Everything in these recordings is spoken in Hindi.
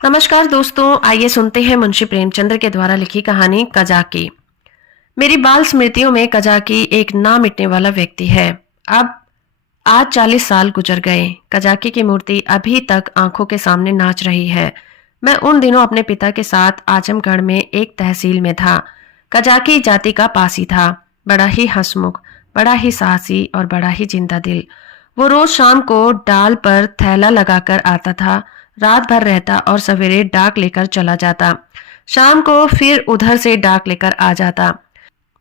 नमस्कार दोस्तों, आइए सुनते हैं मुंशी प्रेमचंद्र के द्वारा लिखी कहानी कजाकी। मेरी बाल स्मृतियों में कजाकी एक ना मिटने वाला व्यक्ति है। अब आज 40 साल गुजर गए। कजाकी की मूर्ति अभी तक आंखों के सामने नाच रही है। मैं उन दिनों अपने पिता के साथ आजमगढ़ में एक तहसील में था। कजाकी जाति का पासी था, बड़ा ही हंसमुख, बड़ा ही साहसी और बड़ा ही जिंदा दिल। वो रोज शाम को डाल पर थैला लगाकर आता था, रात भर रहता और सवेरे डाक लेकर चला जाता। शाम को फिर उधर से डाक लेकर आ जाता।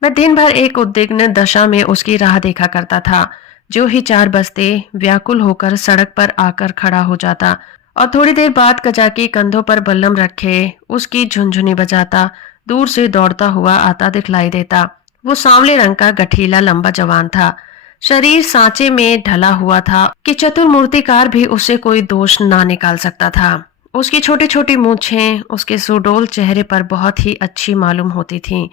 मैं दिन भर एक उद्विग्न दशा में उसकी राह देखा करता था। जो ही 4 बजते व्याकुल होकर सड़क पर आकर खड़ा हो जाता और थोड़ी देर बाद कजाकी कंधों पर बल्लम रखे उसकी झुनझुनी बजाता दूर से दौड़ता हुआ आता दिखलाई देता। वो सांवले रंग का गठीला लंबा जवान था। शरीर सांचे में ढला हुआ था कि चतुर मूर्तिकार भी उससे कोई दोष ना निकाल सकता था। उसकी छोटी छोटी मूछें उसके सुडौल चेहरे पर बहुत ही अच्छी मालूम होती थीं।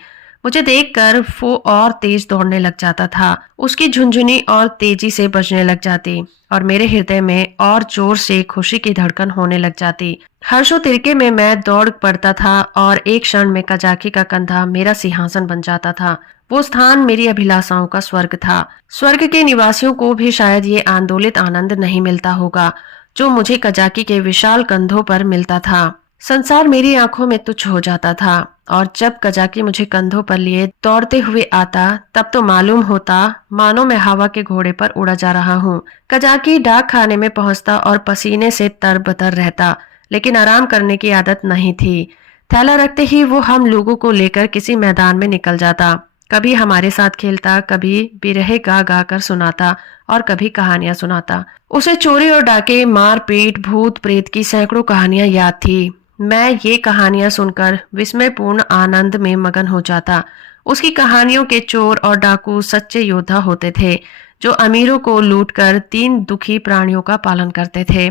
मुझे देखकर वो और तेज दौड़ने लग जाता था। उसकी झुनझुनी और तेजी से बजने लग जाती और मेरे हृदय में और जोर से खुशी की धड़कन होने लग जाती। हर्षो तिरके में मैं दौड़ पड़ता था और एक क्षण में कजाकी का कंधा मेरा सिंहासन बन जाता था। वो स्थान मेरी अभिलाषाओं का स्वर्ग था। स्वर्ग के निवासियों को भी शायद ये आंदोलित आनंद नहीं मिलता होगा जो मुझे कजाकी के विशाल कंधों पर मिलता था। संसार मेरी आंखों में तुच्छ हो जाता था और जब कजाकी मुझे कंधों पर लिए दौड़ते हुए आता तब तो मालूम होता मानो मैं हवा के घोड़े पर उड़ा जा रहा हूँ। कजाकी डाक खाने में पहुंचता और पसीने से तरबतर रहता, लेकिन आराम करने की आदत नहीं थी। थैला रखते ही वो हम लोगों को लेकर किसी मैदान में निकल जाता। कभी हमारे साथ खेलता, कभी बिरहे गा गा कर सुनाता और कभी कहानियां सुनाता। उसे चोरी और डाके, मारपीट, भूत प्रेत की सैकड़ों कहानियां याद थी। मैं ये कहानियां सुनकर विस्मयपूर्ण आनंद में मगन हो जाता। उसकी कहानियों के चोर और डाकू सच्चे योद्धा होते थे जो अमीरों को लूटकर 3 दुखी प्राणियों का पालन करते थे।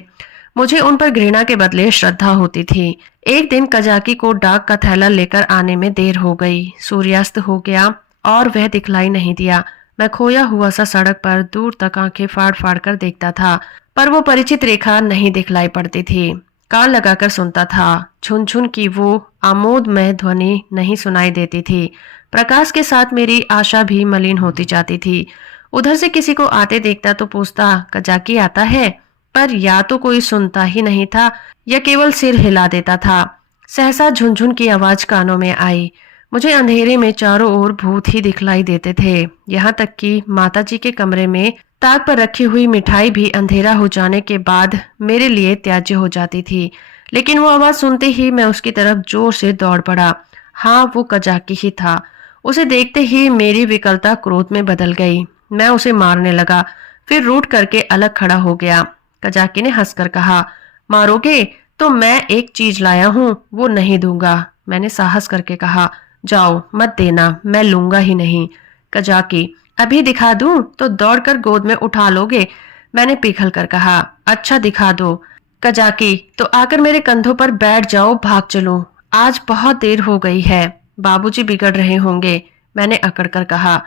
मुझे उन पर घृणा के बदले श्रद्धा होती थी। एक दिन कजाकी को डाक का थैला लेकर आने में देर हो गई। सूर्यास्त हो गया और वह दिखलाई नहीं दिया। मैं खोया हुआ सा सड़क पर दूर तक आंखें फाड़ फाड़ कर देखता था, पर वो परिचित रेखा नहीं दिखलाई पड़ती थी। कान लगाकर सुनता था, झुनझुन की वो आमोदमय ध्वनि नहीं सुनाई देती थी। प्रकाश के साथ मेरी आशा भी मलिन होती जाती थी। उधर से किसी को आते देखता तो पूछता, कजाकी आता है? पर या तो कोई सुनता ही नहीं था या केवल सिर हिला देता था। सहसा झुनझुन की आवाज कानों में आई। मुझे अंधेरे में चारों ओर भूत ही दिखलाई देते थे। यहाँ तक कि माताजी के कमरे में ताक पर रखी हुई मिठाई भी अंधेरा हो जाने के बाद मेरे लिए त्याज्य हो जाती थी। लेकिन वो आवाज सुनते ही मैं उसकी तरफ जोर से दौड़ पड़ा। हाँ, वो कजाकी ही था। उसे देखते ही मेरी विकलता क्रोध में बदल गई। मैं उसे मारने लगा, फिर रूठ करके अलग खड़ा हो गया। कजाकी ने हंसकर कहा, मारोगे तो मैं एक चीज लाया हूँ, वो नहीं दूंगा। मैंने साहस करके कहा, जाओ मत देना, मैं लूंगा ही नहीं। कजाकी, अभी दिखा दूं तो दौड़कर गोद में उठा लोगे। मैंने पिघल कर कहा, अच्छा दिखा दो। कजाकी, तो आकर मेरे कंधों पर बैठ जाओ, भाग चलूं। आज बहुत देर हो गई है, बाबूजी बिगड़ रहे होंगे। मैंने अकड़ कर कहा,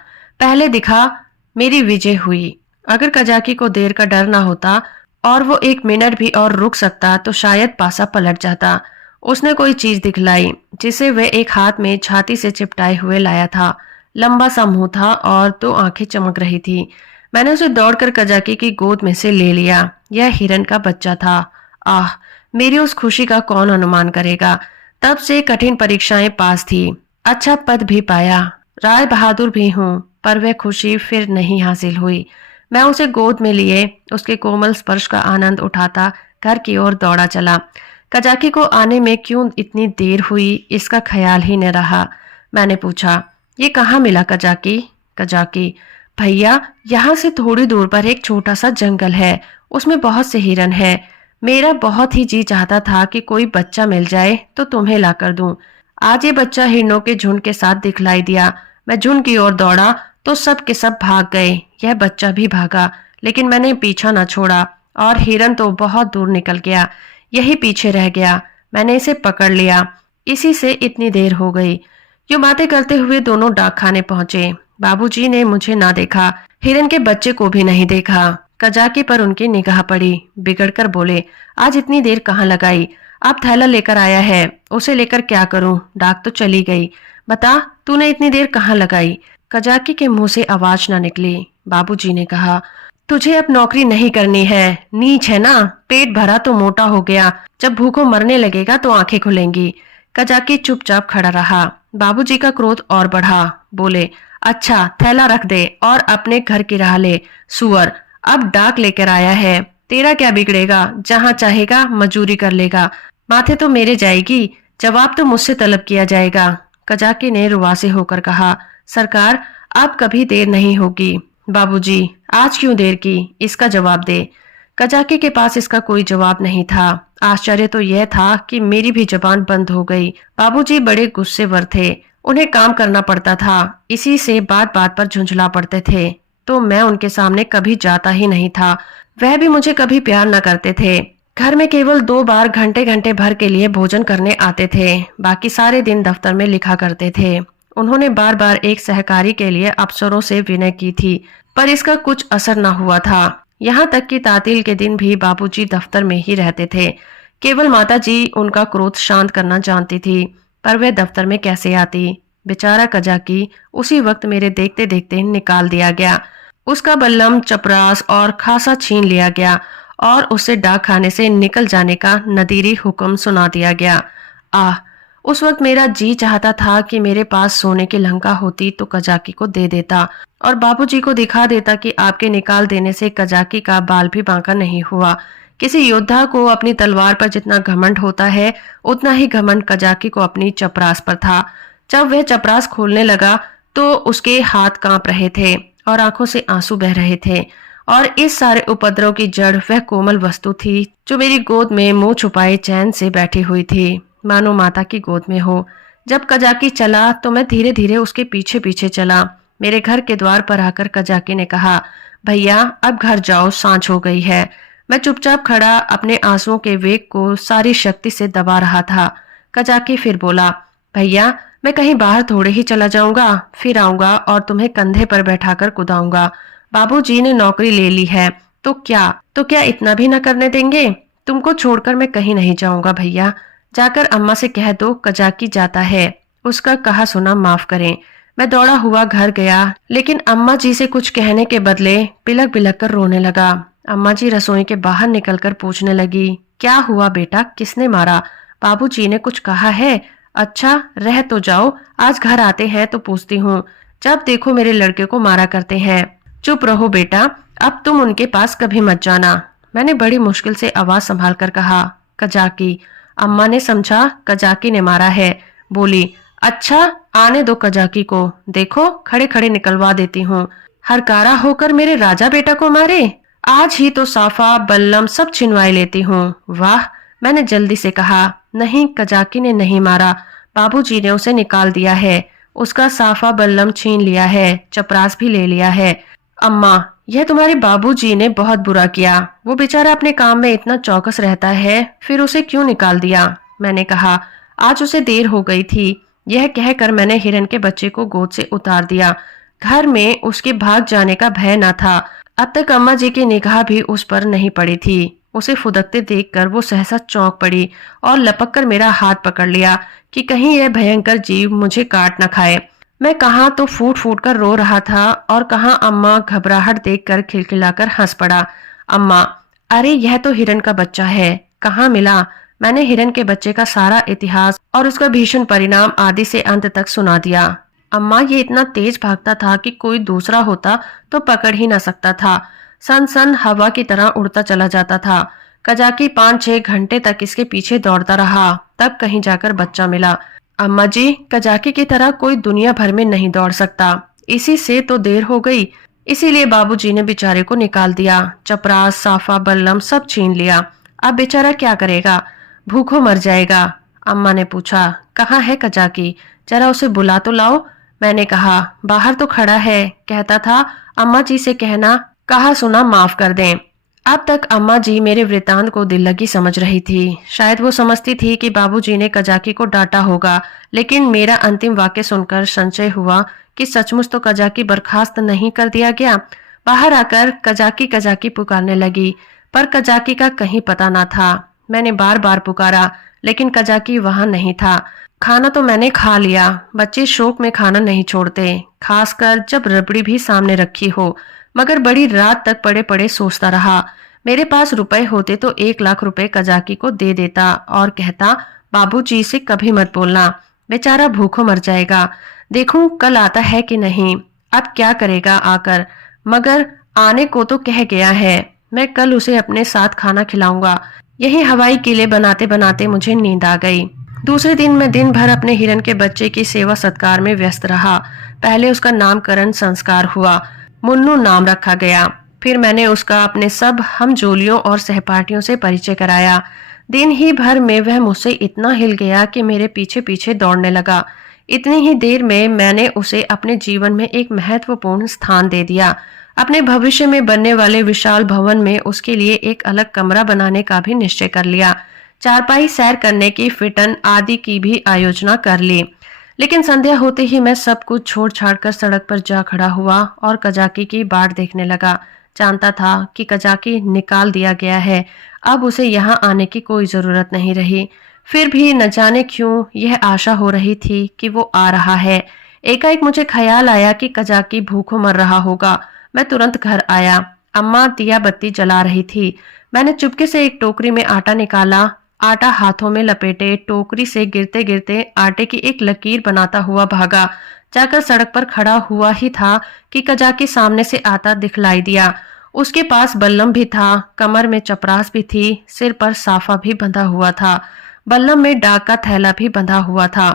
पहले दिखा। मेरी विजय हुई। अगर कजाकी को देर का डर ना होता और वो 1 मिनट भी और रुक सकता तो शायद पासा पलट जाता। उसने कोई चीज दिखलाई जिसे वह एक हाथ में छाती से चिपटाए हुए लाया था। लंबा सा मुंह था और 2 आंखें चमक रही थी। मैंने उसे दौड़कर कजाकी की गोद में से ले लिया। यह हिरन का बच्चा था। आह, मेरी उस खुशी का कौन अनुमान करेगा। तब से कठिन परीक्षाएं पास थी, अच्छा पद भी पाया, राय बहादुर भी हूँ, पर वह खुशी फिर नहीं हासिल हुई। मैं उसे गोद में लिए उसके कोमल स्पर्श का आनंद उठाता घर की ओर दौड़ा चला। कजाकी को आने में क्यों इतनी देर हुई इसका ख्याल ही न रहा। मैंने पूछा, ये कहाँ मिला कजाकी? कजाकी, भैया, यहाँ से थोड़ी दूर पर एक छोटा सा जंगल है, उसमें बहुत से हिरन हैं। मेरा बहुत ही जी चाहता था कि कोई बच्चा मिल जाए तो तुम्हें लाकर दूं। आज ये बच्चा हिरणों के झुंड के साथ दिखलाई दिया। मैं झुंड की ओर दौड़ा तो सब के सब भाग गए। यह बच्चा भी भागा, लेकिन मैंने पीछा न छोड़ा और हिरन तो बहुत दूर निकल गया। यही पीछे रह गया। मैंने इसे पकड़ लिया, इसी से इतनी देर हो गई। यूं बातें करते हुए दोनों डाक खाने पहुंचे। बाबूजी ने मुझे ना देखा, हिरन के बच्चे को भी नहीं देखा। कजाकी पर उनकी निगाह पड़ी। बिगड़कर बोले, आज इतनी देर कहाँ लगाई? अब थैला लेकर आया है, उसे लेकर क्या करूं? डाक तो चली गई। बता, तूने इतनी देर कहाँ लगाई? कजाकी के मुंह से आवाज ना निकली। बाबूजी ने कहा, तुझे अब नौकरी नहीं करनी है, नीच है ना, पेट भरा तो मोटा हो गया, जब भूखों मरने लगेगा तो आंखें खुलेंगी। कजाकी चुपचाप खड़ा रहा। बाबूजी का क्रोध और बढ़ा। बोले, अच्छा थैला रख दे और अपने घर की राह ले। सुअर, अब डाक लेकर आया है, तेरा क्या बिगड़ेगा, जहां चाहेगा मजूरी कर लेगा, माथे तो मेरे जाएगी, जवाब तो मुझसे तलब किया जाएगा। कजाकी ने रुआसे होकर कहा, सरकार अब कभी देर नहीं होगी। बाबूजी, आज क्यों देर की, इसका जवाब दे। कजाकी के पास इसका कोई जवाब नहीं था। आश्चर्य तो यह था कि मेरी भी जबान बंद हो गई। बाबूजी बड़े गुस्सेवर थे, उन्हें काम करना पड़ता था, इसी से बात बात पर झुंझला पड़ते थे, तो मैं उनके सामने कभी जाता ही नहीं था। वह भी मुझे कभी प्यार न करते थे। घर में केवल 2 बार घंटे घंटे भर के लिए भोजन करने आते थे, बाकी सारे दिन दफ्तर में लिखा करते थे। उन्होंने बार बार एक सहकारी के लिए अफसरों से विनय की थी, पर इसका कुछ असर न हुआ था। यहाँ तक कि तातील के दिन भी बाबूजी दफ्तर में ही रहते थे। केवल माताजी उनका क्रोध शांत करना जानती थी, पर वह दफ्तर में कैसे आती? बेचारा कजाकी उसी वक्त मेरे देखते देखते निकाल दिया गया। उसका बल्लम, चपरास और खासा छीन लिया गया और उसे डाक खाने से निकल जाने का नदीरी हुक्म सुना दिया गया। आह, उस वक्त मेरा जी चाहता था कि मेरे पास सोने की लंका होती तो कजाकी को दे देता और बाबूजी को दिखा देता कि आपके निकाल देने से कजाकी का बाल भी बांका नहीं हुआ। किसी योद्धा को अपनी तलवार पर जितना घमंड होता है, उतना ही घमंड कजाकी को अपनी चपरास पर था। जब वह चपरास खोलने लगा तो उसके हाथ कांप रहे थे और आंखों से आंसू बह रहे थे, और इस सारे उपद्रव की जड़ वह कोमल वस्तु थी जो मेरी गोद में मुंह छुपाए चैन से बैठी हुई थी, मानो माता की गोद में हो। जब कजाकी चला तो मैं धीरे धीरे उसके पीछे पीछे चला। मेरे घर के द्वार पर आकर कजाकी ने कहा, भैया अब घर जाओ, सांझ हो गई है। मैं चुपचाप खड़ा अपने आंसुओं के वेग को सारी शक्ति से दबा रहा था। कजाकी फिर बोला, भैया मैं कहीं बाहर थोड़े ही चला जाऊंगा, फिर आऊंगा और तुम्हें कंधे पर बैठाकर कुदाऊंगा। बाबूजी ने नौकरी ले ली है तो क्या इतना भी न करने देंगे? तुमको छोड़कर मैं कहीं नहीं जाऊंगा भैया। जाकर अम्मा से कह दो कजाकी जाता है, उसका कहा सुना माफ करें। मैं दौड़ा हुआ घर गया, लेकिन अम्मा जी से कुछ कहने के बदले बिलक बिलक कर रोने लगा। अम्मा जी रसोई के बाहर निकलकर पूछने लगी, क्या हुआ बेटा, किसने मारा? बाबूजी ने कुछ कहा है? अच्छा रह तो जाओ, आज घर आते हैं तो पूछती हूँ, जब देखो मेरे लड़के को मारा करते हैं। चुप रहो बेटा, अब तुम उनके पास कभी मत जाना। मैंने बड़ी मुश्किल से आवाज संभाल कर कहा, कजाकी। अम्मा ने समझा कजाकी ने मारा है। बोली, अच्छा आने दो कजाकी को, देखो खड़े खड़े निकलवा देती हूँ। हरकारा होकर मेरे राजा बेटा को मारे, आज ही तो साफा बल्लम सब छिनवाई लेती हूँ। वाह, मैंने जल्दी से कहा, नहीं कजाकी ने नहीं मारा, बाबूजी ने उसे निकाल दिया है, उसका साफा बल्लम छीन लिया है, चपरास भी ले लिया है। अम्मा, यह तुम्हारे बाबूजी ने बहुत बुरा किया, वो बेचारा अपने काम में इतना चौकस रहता है, फिर उसे क्यों निकाल दिया? मैंने कहा, आज उसे देर हो गई थी। यह कहकर मैंने हिरन के बच्चे को गोद से उतार दिया। घर में उसके भाग जाने का भय न था। अब तक अम्मा जी की निगाह भी उस पर नहीं पड़ी थी। उसे फुदकते देखकर वो सहसा चौंक पड़ी और लपक कर मेरा हाथ पकड़ लिया कि कहीं यह भयंकर जीव मुझे काट न खाए। मैं कहाँ तो फूट फूट कर रो रहा था और कहाँ अम्मा घबराहट देखकर खिलखिलाकर हंस पड़ा। अम्मा, अरे यह तो हिरन का बच्चा है, कहाँ मिला? मैंने हिरन के बच्चे का सारा इतिहास और उसका भीषण परिणाम आदि से अंत तक सुना दिया। अम्मा, ये इतना तेज भागता था कि कोई दूसरा होता तो पकड़ ही न सकता था। सन सन हवा की तरह उड़ता चला जाता था। कजाकी 5-6 घंटे तक इसके पीछे दौड़ता रहा, तब कहीं जाकर बच्चा मिला। अम्मा जी, कजाकी की तरह कोई दुनिया भर में नहीं दौड़ सकता, इसी से तो देर हो गई, इसीलिए बाबूजी ने बेचारे को निकाल दिया, चपरास साफा बल्लम सब छीन लिया। अब बेचारा क्या करेगा? भूखों मर जाएगा। अम्मा ने पूछा, कहाँ है कजाकी, जरा उसे बुला तो लाओ। मैंने कहा, बाहर तो खड़ा है, कहता था अम्मा जी से कहना कहा सुना माफ कर दें। अब तक अम्मा जी मेरे वृतांत को दिल लगी समझ रही थी। शायद वो समझती थी कि बाबूजी ने कजाकी को डांटा होगा, लेकिन मेरा अंतिम वाक्य सुनकर संशय हुआ कि सचमुच तो कजाकी बर्खास्त नहीं कर दिया गया। बाहर आकर कजाकी कजाकी पुकारने लगी, पर कजाकी का कहीं पता ना था। मैंने बार बार पुकारा, लेकिन कजाकी वहां नहीं था। खाना तो मैंने खा लिया, बच्चे शौक में खाना नहीं छोड़ते, खासकर जब रबड़ी भी सामने रखी हो। मगर बड़ी रात तक पड़े पड़े सोचता रहा। मेरे पास रुपए होते तो 1 लाख रुपए कजाकी को दे देता और कहता, बाबूजी से कभी मत बोलना, बेचारा भूखों मर जाएगा। देखूं कल आता है कि नहीं। अब क्या करेगा आकर, मगर आने को तो कह गया है। मैं कल उसे अपने साथ खाना खिलाऊंगा। यही हवाई किले बनाते बनाते मुझे नींद आ गई। दूसरे दिन मैं दिन भर अपने हिरन के बच्चे की सेवा सत्कार में व्यस्त रहा। पहले उसका नामकरण संस्कार हुआ, मुन्नू नाम रखा गया। फिर मैंने उसका अपने सब हमजोलियों और सहपाठियों से परिचय कराया। दिन ही भर में वह मुझसे इतना हिल गया कि मेरे पीछे पीछे दौड़ने लगा। इतनी ही देर में मैंने उसे अपने जीवन में एक महत्वपूर्ण स्थान दे दिया। अपने भविष्य में बनने वाले विशाल भवन में उसके लिए एक अलग कमरा बनाने का भी निश्चय कर लिया। चारपाई सैर करने की, फिटन आदि की भी आयोजना कर ली। लेकिन संध्या होते ही मैं सब कुछ छोड़ छाड़ कर सड़क पर जा खड़ा हुआ और कजाकी की बाट देखने लगा। जानता था कि कजाकी निकाल दिया गया है, अब उसे यहाँ आने की कोई जरूरत नहीं रही। फिर भी न जाने क्यों यह आशा हो रही थी कि वो आ रहा है। एकाएक मुझे ख्याल आया कि कजाकी भूखों मर रहा होगा। मैं तुरंत घर आया। अम्मा दिया बत्ती जला रही थी। मैंने चुपके से एक टोकरी में आटा निकाला। आटा हाथों में लपेटे टोकरी से गिरते गिरते आटे की एक लकीर बनाता हुआ भागा। जाकर सड़क पर खड़ा हुआ ही था कि कजाकी सामने से आता दिखलाई दिया। उसके पास बल्लम भी था, कमर में चपरास भी थी, सिर पर साफा भी बंधा हुआ था, बल्लम में डाक का थैला भी बंधा हुआ था।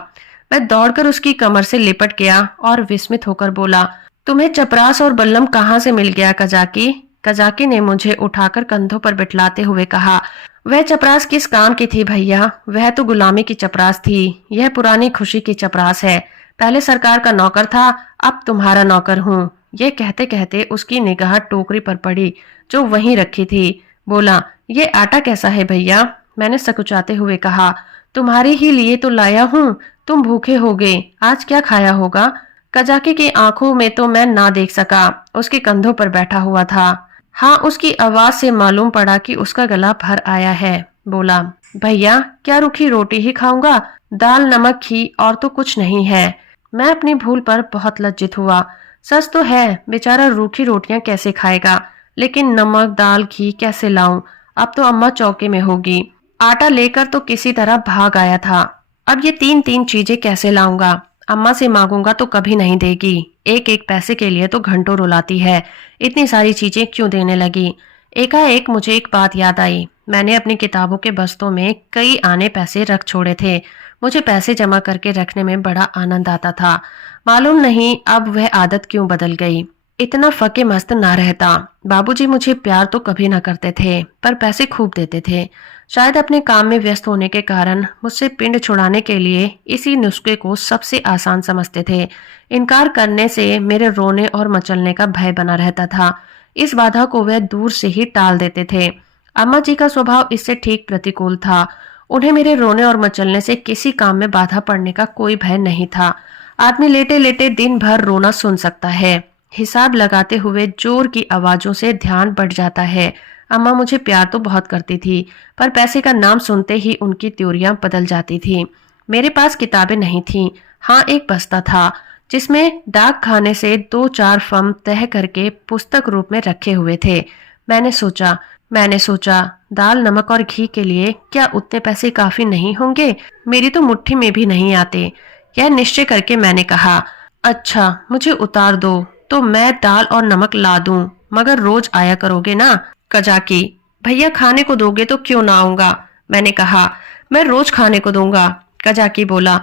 मैं दौड़कर उसकी कमर से लिपट गया और विस्मित होकर बोला, तुम्हें चपरास और बल्लम कहाँ से मिल गया कजाकी? कजाकी ने मुझे उठाकर कंधों पर बिठलाते हुए कहा, वह चपरास किस काम की थी भैया? वह तो गुलामी की चपरास थी। यह पुरानी खुशी की चपरास है। पहले सरकार का नौकर था, अब तुम्हारा नौकर हूँ। ये कहते कहते उसकी निगाह टोकरी पर पड़ी जो वहीं रखी थी। बोला, ये आटा कैसा है भैया? मैंने सकुचाते हुए कहा, तुम्हारे ही लिए तो लाया हूँ। तुम भूखे होगे, आज क्या खाया होगा? कजाकी की आंखों में तो मैं ना देख सका, उसके कंधों पर बैठा हुआ था। हाँ, उसकी आवाज से मालूम पड़ा कि उसका गला भर आया है। बोला, भैया क्या रूखी रोटी ही खाऊंगा? दाल नमक घी और तो कुछ नहीं है। मैं अपनी भूल पर बहुत लज्जित हुआ। सच तो है, बेचारा रूखी रोटियां कैसे खाएगा, लेकिन नमक दाल घी कैसे लाऊं? अब तो अम्मा चौके में होगी। आटा लेकर तो किसी तरह भाग आया था, अब ये तीन तीन चीजें कैसे लाऊंगा? अम्मा से मांगूंगा तो कभी नहीं देगी। एक एक पैसे के लिए तो घंटों रुलाती है। इतनी सारी चीजें क्यों देने लगी? एकाएक मुझे एक बात याद आई। मैंने अपनी किताबों के बस्तों में कई आने पैसे रख छोड़े थे। मुझे पैसे जमा करके रखने में बड़ा आनंद आता था। मालूम नहीं अब वह आदत क्यों बदल गई। इतना फके मस्त ना रहता। बाबूजी मुझे प्यार तो कभी ना करते थे, पर पैसे खूब देते थे। शायद अपने काम में व्यस्त होने के कारण मुझसे पिंड छुड़ाने के लिए इसी नुस्खे को सबसे आसान समझते थे। इनकार करने से मेरे रोने और मचलने का भय बना रहता था। इस बाधा को वह दूर से ही टाल देते थे। अम्मा जी का स्वभाव इससे ठीक प्रतिकूल था। उन्हें मेरे रोने और मचलने से किसी काम में बाधा पड़ने का कोई भय नहीं था। आदमी लेटे लेटे दिन भर रोना सुन सकता है। हिसाब लगाते हुए जोर की आवाजों से ध्यान बढ़ जाता है। अम्मा मुझे प्यार तो बहुत करती थी, पर पैसे का नाम सुनते ही उनकी त्योरियां बदल जाती थी। मेरे पास किताबें नहीं थीं। हाँ, एक बस्ता था जिसमें डाक खाने से 2-4 फम तय करके पुस्तक रूप में रखे हुए थे। मैंने सोचा दाल नमक और घी के लिए क्या उतने पैसे काफी नहीं होंगे? मेरी तो मुट्ठी में भी नहीं आते। यह निश्चय करके मैंने कहा, अच्छा मुझे उतार दो तो मैं दाल और नमक ला दूं, मगर रोज आया करोगे ना? कजाकी, भैया खाने को दोगे तो क्यों ना आऊंगा? मैंने कहा, मैं रोज खाने को दूंगा। कजाकी बोला,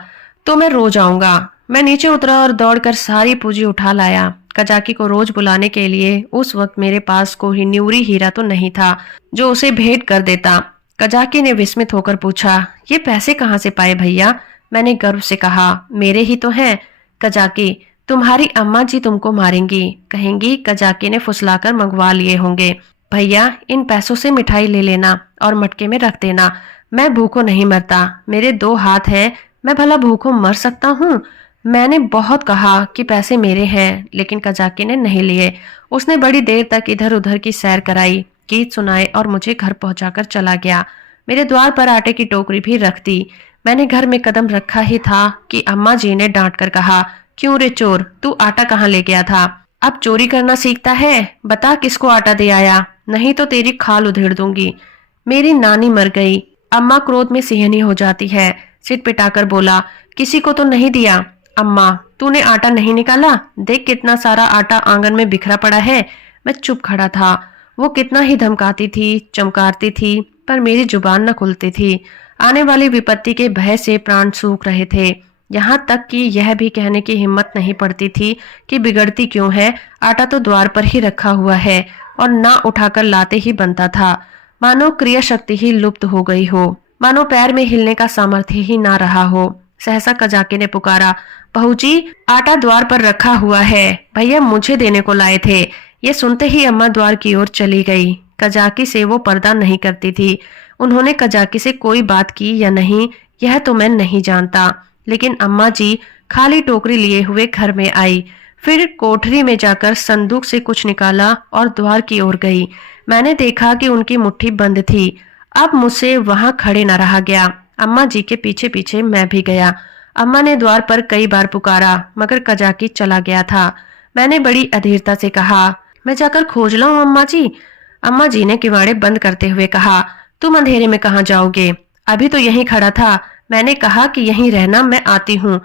तो मैं रोज आऊंगा। मैं नीचे उतरा और दौड़कर सारी पूंजी उठा लाया। कजाकी को रोज बुलाने के लिए उस वक्त मेरे पास कोई न्यूरी हीरा तो नहीं था जो उसे भेंट कर देता। कजाकी ने विस्मित होकर पूछा, ये पैसे कहाँ से पाए भैया? मैंने गर्व से कहा, मेरे ही तो हैं। कजाकी, तुम्हारी अम्मा जी तुमको मारेंगी, कहेंगी कजाकी ने फुसलाकर मंगवा लिए होंगे। भैया इन पैसों से मिठाई ले लेना और मटके में रख देना। मैं भूखों नहीं मरता, मेरे 2 हाथ हैं, मैं भला भूखों मर सकता हूँ? मैंने बहुत कहा कि पैसे मेरे हैं, लेकिन कजाकी ने नहीं लिए। उसने बड़ी देर तक इधर उधर की सैर कराई, गीत सुनाए और मुझे घर पहुंचाकर चला गया। मेरे द्वार पर आटे की टोकरी भी रख दी। मैंने घर में कदम रखा ही था कि अम्मा जी ने डांट कर कहा, क्यों रे चोर, तू आटा कहाँ ले गया था? अब चोरी करना सीखता है? बता किसको आटा दे आया, नहीं तो तेरी खाल उधेड़ दूंगी। मेरी नानी मर गई। अम्मा क्रोध में सिहनी हो जाती है। सिर पिटाकर बोला, किसी को तो नहीं दिया? अम्मा, तूने आटा नहीं निकाला? देख कितना सारा आटा आंगन में बिखरा पड़ा है। मैं चुप खड़ा था। वो कितना ही धमकाती थी, चमकारती थी, पर मेरी जुबान न खुलती थी। आने वाली विपत्ति के भय से प्राण सूख रहे थे। यहाँ तक कि यह भी कहने की हिम्मत नहीं पड़ती थी कि बिगड़ती क्यों है, आटा तो द्वार पर ही रखा हुआ है और ना उठाकर लाते ही बनता था। मानो क्रिया शक्ति ही लुप्त हो गई हो, मानो पैर में हिलने का सामर्थ्य ही ना रहा हो। सहसा कजाकी ने पुकारा, बहू जी, आटा द्वार पर रखा हुआ है, भैया मुझे देने को लाए थे। ये सुनते ही अम्मा द्वार की ओर चली गई। कजाकी से वो पर्दा नहीं करती थी। उन्होंने कजाकी से कोई बात की या नहीं, यह तो मैं नहीं जानता, लेकिन अम्मा जी खाली टोकरी लिए हुए घर में आई। फिर कोठरी में जाकर संदूक से कुछ निकाला और द्वार की ओर गई। मैंने देखा कि उनकी मुट्ठी बंद थी। अब मुझसे वहां खड़े न रहा गया। अम्मा जी के पीछे पीछे मैं भी गया। अम्मा ने द्वार पर कई बार पुकारा, मगर कजाकी चला गया था। मैंने बड़ी अधीरता से कहा, मैं जाकर खोज लाऊं अम्मा जी? अम्मा जी ने किवाड़े बंद करते हुए कहा, तुम अंधेरे में कहाँ जाओगे? अभी तो यहीं खड़ा था। मैंने कहा कि यहीं रहना, मैं आती हूँ।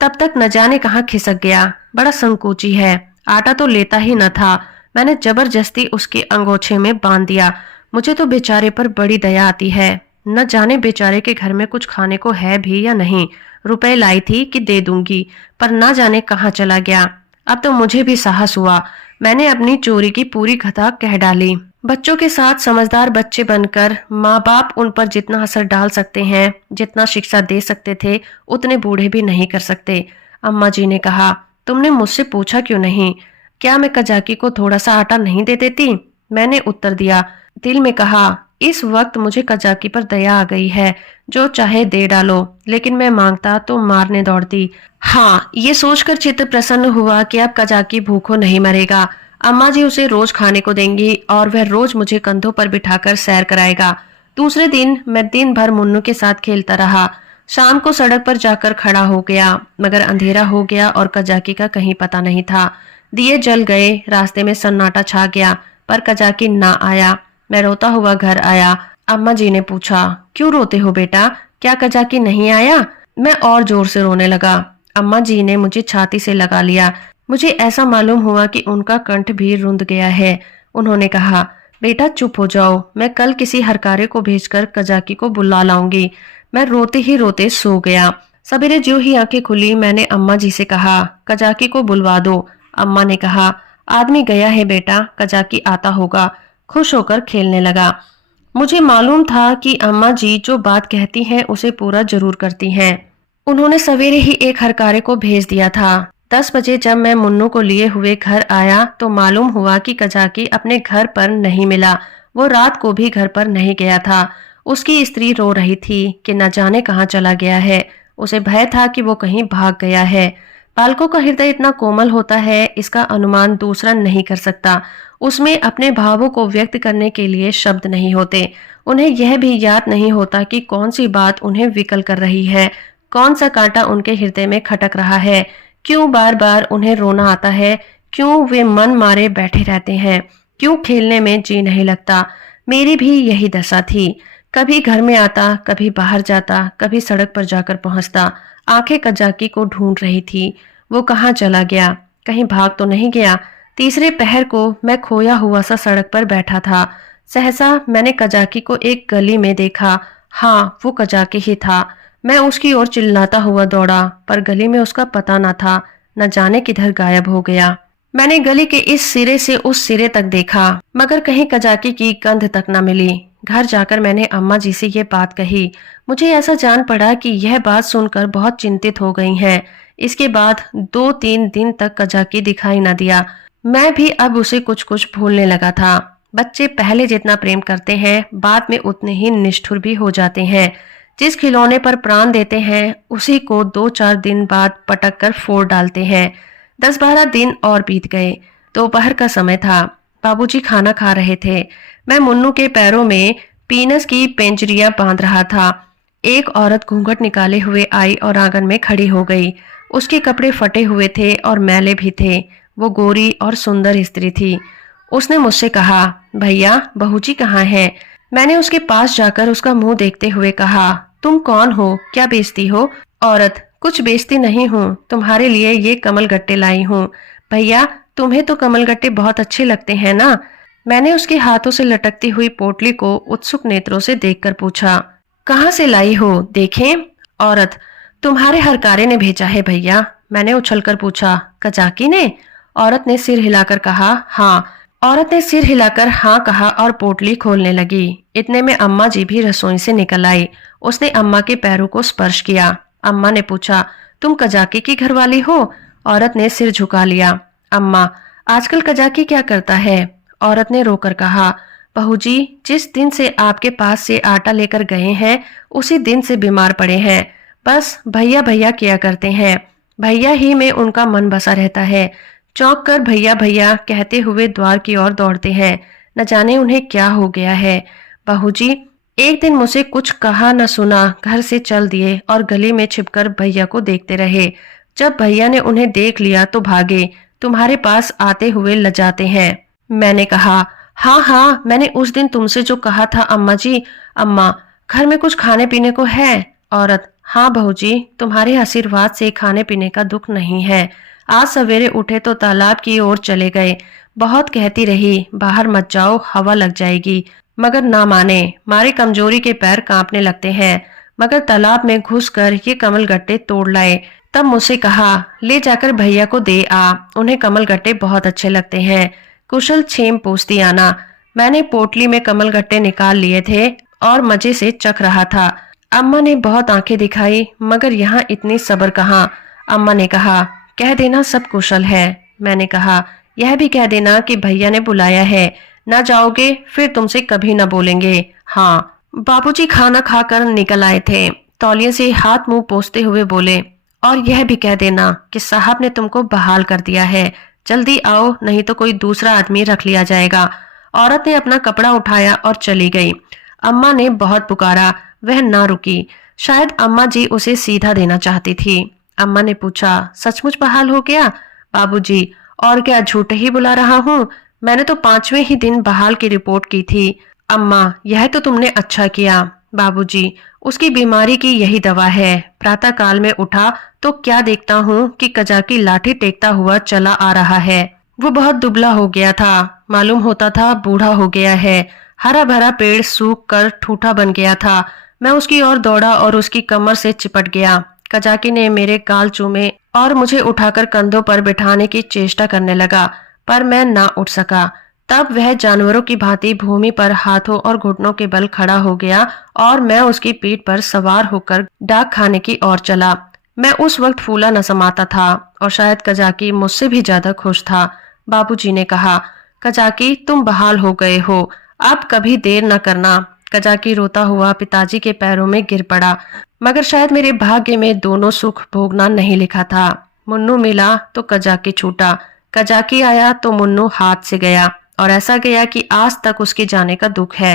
तब तक न जाने कहाँ खिसक गया। बड़ा संकोची है, आटा तो लेता ही न था। मैंने जबरदस्ती उसके अंगोछे में बांध दिया। मुझे तो बेचारे पर बड़ी दया आती है। न जाने बेचारे के घर में कुछ खाने को है भी या नहीं। रुपए लाई थी कि दे दूंगी, पर न जाने कहाँ चला गया। अब तो मुझे भी साहस हुआ। मैंने अपनी चोरी की पूरी कथा कह डाली। बच्चों के साथ समझदार बच्चे बनकर माँ बाप उन पर जितना असर डाल सकते हैं, जितना शिक्षा दे सकते थे, उतने बूढ़े भी नहीं कर सकते। अम्मा जी ने कहा, तुमने मुझसे पूछा क्यों नहीं? क्या मैं कजाकी को थोड़ा सा आटा नहीं दे देती? मैंने उत्तर दिया। दिल में कहा, इस वक्त मुझे कजाकी पर दया आ गई है, जो चाहे दे डालो, लेकिन मैं मांगता तो मारने दौड़ती। हाँ, ये सोचकर चित्त प्रसन्न हुआ कि अब कजाकी भूखों नहीं मरेगा। अम्मा जी उसे रोज खाने को देंगी और वह रोज मुझे कंधों पर बिठाकर सैर कराएगा। दूसरे दिन मैं दिन भर मुन्नू के साथ खेलता रहा। शाम को सड़क पर जाकर खड़ा हो गया, मगर अंधेरा हो गया और कजाकी का कहीं पता नहीं था। दिए जल गए, रास्ते में सन्नाटा छा गया, पर कजाकी ना आया। मैं रोता हुआ घर आया। अम्मा जी ने पूछा, क्यों रोते हो बेटा, क्या कजाकी नहीं आया? मैं और जोर से रोने लगा। अम्मा जी ने मुझे छाती से लगा लिया। मुझे ऐसा मालूम हुआ कि उनका कंठ भी रुंध गया है। उन्होंने कहा, बेटा चुप हो जाओ, मैं कल किसी हरकारे को भेजकर कजाकी को बुला लाऊंगी। मैं रोते ही रोते सो गया। सवेरे जो ही आंखें खुली, मैंने अम्मा जी से कहा, कजाकी को बुलवा दो। अम्मा ने कहा, आदमी गया है बेटा, कजाकी आता होगा। खुश होकर खेलने लगा। मुझे मालूम था कि अम्मा जी जो बात कहती हैं उसे पूरा जरूर करती हैं। उन्होंने सवेरे ही एक हरकारे को भेज दिया था। 10 बजे जब मैं मुन्नू को लिए हुए घर आया तो मालूम हुआ कि कजाकी अपने घर पर नहीं मिला। वो रात को भी घर पर नहीं गया था। उसकी स्त्री रो रही थी कि न जाने कहाँ चला गया है। उसे भय था कि वो कहीं भाग गया है। बालकों का हृदय इतना कोमल होता है, इसका अनुमान दूसरा नहीं कर सकता। उसमें अपने भावों को व्यक्त करने के लिए शब्द नहीं होते। उन्हें यह भी याद नहीं होता कि कौन सी बात उन्हें विकल कर रही है, कौन सा कांटा उनके हृदय में खटक रहा है, क्यों बार बार उन्हें रोना आता है, क्यों वे मन मारे बैठे रहते हैं, क्यों खेलने में जी नहीं लगता। मेरी भी यही दशा थी। कभी घर में आता, कभी बाहर जाता, कभी सड़क पर जाकर पहुंचता। आंखें कजाकी को ढूंढ रही थी। वो कहाँ चला गया, कहीं भाग तो नहीं गया। तीसरे पहर को मैं खोया हुआ सा सड़क पर बैठा था। सहसा मैंने कजाकी को एक गली में देखा। हाँ, वो कजाकी ही था। मैं उसकी ओर चिल्लाता हुआ दौड़ा, पर गली में उसका पता न था। न जाने किधर गायब हो गया। मैंने गली के इस सिरे से उस सिरे तक देखा, मगर कहीं कजाकी की गंध तक न मिली। घर जाकर मैंने अम्मा जी से ये बात कही। मुझे ऐसा जान पड़ा कि यह बात सुनकर बहुत चिंतित हो गई हैं। इसके बाद 2-3 दिन तक कजाकी दिखाई न दिया। मैं भी अब उसे कुछ कुछ भूलने लगा था। बच्चे पहले जितना प्रेम करते हैं, बाद में उतने ही निष्ठुर भी हो जाते हैं। जिस खिलौने पर प्राण देते हैं, उसी को 2-4 दिन बाद पटक कर फोड़ डालते हैं। 10-12 दिन और बीत गए। दोपहर का समय था। बाबूजी खाना खा रहे थे। मैं मुन्नू के पैरों में पीनस की पेंजरियां बांध रहा था। एक औरत घूंघट निकाले हुए आई और आंगन में खड़ी हो गई। उसके कपड़े फटे हुए थे और मैले भी थे। वो गोरी और सुंदर स्त्री थी। उसने मुझसे कहा, भैया बहूजी कहाँ है? मैंने उसके पास जाकर उसका मुंह देखते हुए कहा, तुम कौन हो? क्या बेचती हो? औरत, कुछ बेचती नहीं हूँ, तुम्हारे लिए ये कमल गट्टे लाई हूँ। भैया तुम्हें तो कमल गट्टे बहुत अच्छे लगते हैं ना? मैंने उसके हाथों से लटकती हुई पोटली को उत्सुक नेत्रों से देखकर पूछा, कहाँ से लाई हो, देखें? औरत, तुम्हारे हरकारे ने भेजा है भैया। मैंने उछलकर पूछा, कजाकी ने? औरत ने सिर हिलाकर कहा, हाँ। औरत ने सिर हिलाकर हाँ कहा और पोटली खोलने लगी। इतने में अम्मा जी भी रसोई से निकल आई। उसने अम्मा के पैरों को स्पर्श किया। अम्मा ने पूछा, तुम कजाकी की घरवाली हो? औरत ने सिर झुका लिया। अम्मा, आजकल कजाकी क्या करता है? औरत ने रोकर कहा, बहू जी जिस दिन से आपके पास से आटा लेकर गए हैं उसी दिन से बीमार पड़े हैं। बस भैया भैया किया करते हैं। भैया ही में उनका मन बसा रहता है। चौंक कर भैया भैया कहते हुए द्वार की ओर दौड़ते हैं। न जाने उन्हें क्या हो गया है। बहू जी एक दिन मुझसे कुछ कहा न सुना घर से चल दिए और गली में छिपकर भैया को देखते रहे। जब भैया ने उन्हें देख लिया तो भागे। तुम्हारे पास आते हुए लजाते हैं। मैंने कहा, हाँ हाँ, मैंने उस दिन तुमसे जो कहा था अम्मा जी। अम्मा, घर में कुछ खाने पीने को है? औरत, हाँ बहू जी, तुम्हारे आशीर्वाद से खाने पीने का दुख नहीं है। आज सवेरे उठे तो तालाब की ओर चले गए। बहुत कहती रही बाहर मत जाओ, हवा लग जाएगी, मगर ना माने। मारे कमजोरी के पैर कांपने लगते हैं। मगर तालाब में घुसकर ये कमल गट्टे तोड़ लाए। तब मुझसे कहा, ले जाकर भैया को दे आ, उन्हें कमल गट्टे बहुत अच्छे लगते हैं। कुशल छेम पूछती आना। मैंने पोटली में कमल गट्टे निकाल लिए थे और मजे से चख रहा था। अम्मा ने बहुत आंखें दिखाई मगर यहाँ इतनी सब्र कहाँ। अम्मा ने कहा, कह देना सब कुशल है। मैंने कहा, यह भी कह देना कि भैया ने बुलाया है। ना जाओगे फिर तुमसे कभी न बोलेंगे। हाँ। बाबूजी खाना खाकर निकल आए थे। तौलिए से हाथ मुंह पोंछते हुए बोले, और यह भी कह देना कि साहब ने तुमको बहाल कर दिया है। जल्दी आओ नहीं तो कोई दूसरा आदमी रख लिया जाएगा। औरत ने अपना कपड़ा उठाया और चली गई। अम्मा ने बहुत पुकारा, वह ना रुकी। शायद अम्मा जी उसे सीधा देना चाहती थी। अम्मा ने पूछा, सचमुच बहाल हो गया? बाबूजी, और क्या झूठे ही बुला रहा हूँ? मैंने तो 5वें ही दिन बहाल की रिपोर्ट की थी। अम्मा, यह तो तुमने अच्छा किया। बाबूजी, उसकी बीमारी की यही दवा है। प्रातः काल में उठा तो क्या देखता हूँ कि कजाकी लाठी टेकता हुआ चला आ रहा है। वो बहुत दुबला हो गया था, मालूम होता था बूढ़ा हो गया है। हरा भरा पेड़ सूख कर ठूठा बन गया था। मैं उसकी ओर दौड़ा और उसकी कमर से चिपट गया। कजाकी ने मेरे गाल चूमे और मुझे उठाकर कंधों पर बिठाने की चेष्टा करने लगा, पर मैं ना उठ सका। तब वह जानवरों की भांति भूमि पर हाथों और घुटनों के बल खड़ा हो गया और मैं उसकी पीठ पर सवार होकर डाक खाने की ओर चला। मैं उस वक्त फूला न समाता था और शायद कजाकी मुझसे भी ज्यादा खुश था। बाबूजी ने कहा, कजाकी तुम बहाल हो गए हो, अब कभी देर न करना। कजाकी रोता हुआ पिताजी के पैरों में गिर पड़ा। मगर शायद मेरे भाग्य में दोनों सुख भोगना नहीं लिखा था। मुन्नू मिला तो कजाकी छूटा, कजाकी आया तो मुन्नू हाथ से गया, और ऐसा गया कि आज तक उसके जाने का दुख है।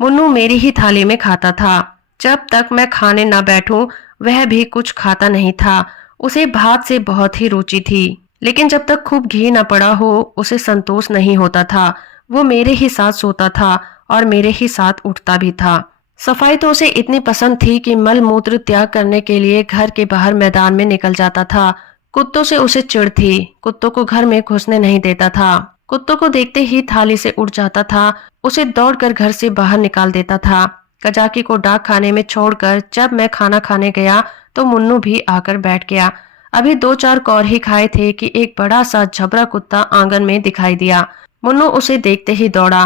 मुन्नू मेरी ही थाली में खाता था। जब तक मैं खाने ना बैठूं वह भी कुछ खाता नहीं था। उसे भात से बहुत ही रुचि थी, लेकिन जब तक खूब घी न पड़ा हो उसे संतोष नहीं होता था। वो मेरे ही साथ सोता था और मेरे ही साथ उठता भी था। सफाई तो उसे इतनी पसंद थी कि मल मूत्र त्याग करने के लिए घर के बाहर मैदान में निकल जाता था। कुत्तों से उसे चिढ़ थी, कुत्तों को घर में घुसने नहीं देता था। कुत्तों को देखते ही थाली से उठ जाता था, उसे दौड़कर घर से बाहर निकाल देता था। कजाकी को डाक खाने में छोड़कर जब मैं खाना खाने गया तो मुन्नू भी आकर बैठ गया। अभी 2-4 कौर ही खाए थे कि एक बड़ा सा झबरा कुत्ता आंगन में दिखाई दिया। मुन्नू उसे देखते ही दौड़ा।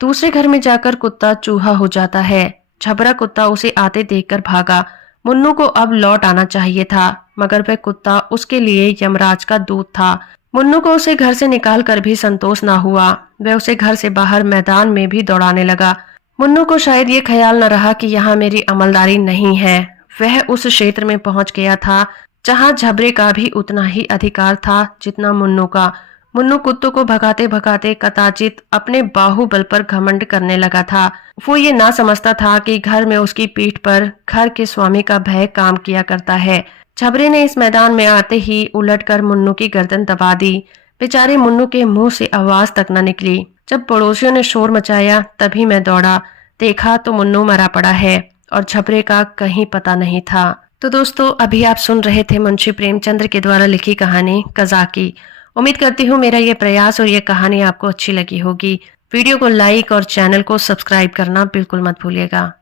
दूसरे घर में जाकर कुत्ता चूहा हो जाता है। झबरा कुत्ता उसे आते देखकर भागा। मुन्नू को अब लौट आना चाहिए था, मगर वह कुत्ता उसके लिए यमराज का दूत था। मुन्नू को उसे घर से निकाल कर भी संतोष ना हुआ। वह उसे घर से बाहर मैदान में भी दौड़ाने लगा। मुन्नू को शायद ये ख्याल न रहा कि यहाँ मेरी अमलदारी नहीं है। वह उस क्षेत्र में पहुंच गया था जहाँ झबरे का भी उतना ही अधिकार था जितना मुन्नू का। मुन्नू कुत्तों को भगाते भगाते कदाचित अपने बाहुबल पर घमंड करने लगा था। वो ये ना समझता था कि घर में उसकी पीठ पर घर के स्वामी का भय काम किया करता है। छबरे ने इस मैदान में आते ही उलटकर मुन्नू की गर्दन दबा दी। बेचारे मुन्नू के मुंह से आवाज तक न निकली। जब पड़ोसियों ने शोर मचाया तभी मैं दौड़ा, देखा तो मुन्नू मरा पड़ा है और छबरे का कहीं पता नहीं था। तो दोस्तों, अभी आप सुन रहे थे मुंशी प्रेमचंद्र के द्वारा लिखी कहानी कज़ाकी। उम्मीद करती हूँ मेरा ये प्रयास और ये कहानी आपको अच्छी लगी होगी। वीडियो को लाइक और चैनल को सब्सक्राइब करना बिल्कुल मत भूलिएगा।